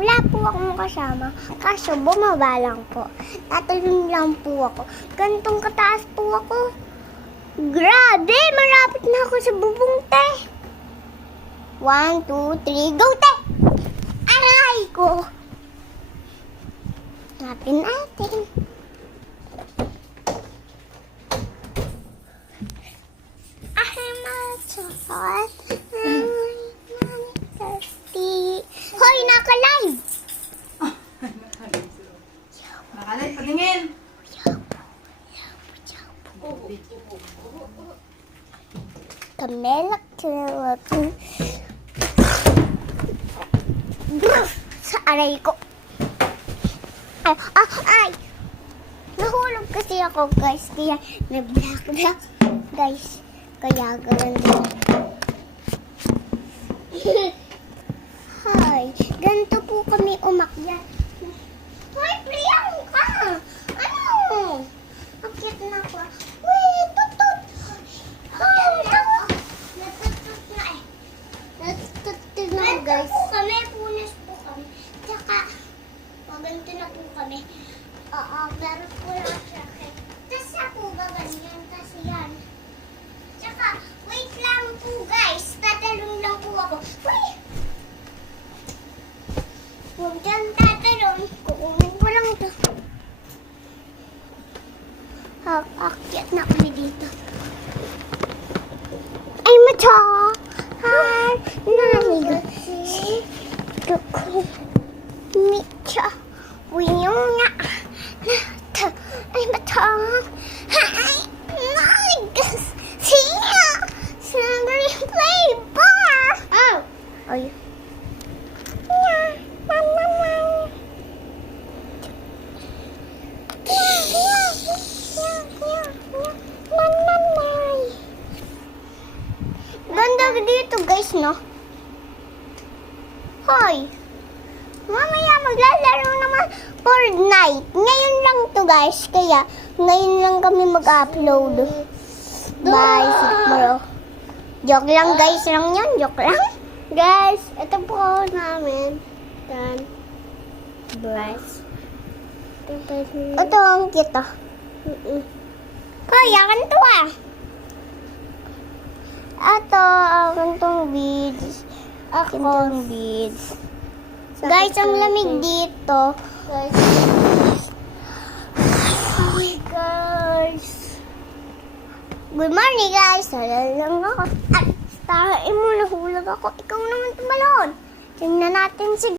Wala po akong kasama. Kaso bumaba lang po. Tatalon lang po ako. Gantong kataas po ako. Grabe! Malapit na ako sa bubong, te. 1, 2, 3, go, te! Aray ko! Hanapin natin. Masakot. Hoy, naka-live! Nakalive, patingin! Camela sa aray ko. Ay! Nahulog kasi ako, guys. Kaya nag-black. Guys, kaya gawin din. Hi, ganito po kami umakyat. Hoy, Priyanka! Ano? Akyat na ako. Uy, tutut! Natutut na eh. Natutut na ako, guys. Punas po kami. Tsaka, ganito na po kami. Oo, pero po lang siya. Tapos ako gaganyan kasi yan. Tsaka, wait lang po, guys. Tatalong lang po ako. Uy! Huwag dyan tatalong. Kukunin ko lang ito. Akyat na kami dito. Ay, macho! Hi! Naniga. Micha. Wiyong nga. Ay, macho! Hi! Naniga. Siya! Sangri play bar! Oh! Ay. Ganda dito, guys, no? Hoy! Mamaya maglalaro naman Fortnite. Ngayon lang to, guys. Kaya, ngayon lang kami mag-upload. Bye, tomorrow. Joke lang, guys. Lang yun. Joke lang. Guys, ito po namin. Yan. Guys. Ito ang kita. Hoy, akan to ah. Ito, akan tong beads. Akong beads. Guys, ang lamig dito. Guys. Hi, guys. Good morning, guys. Wala lang ako. At tahain mo, nahulog ako. Ikaw naman tumalon. Tingnan natin si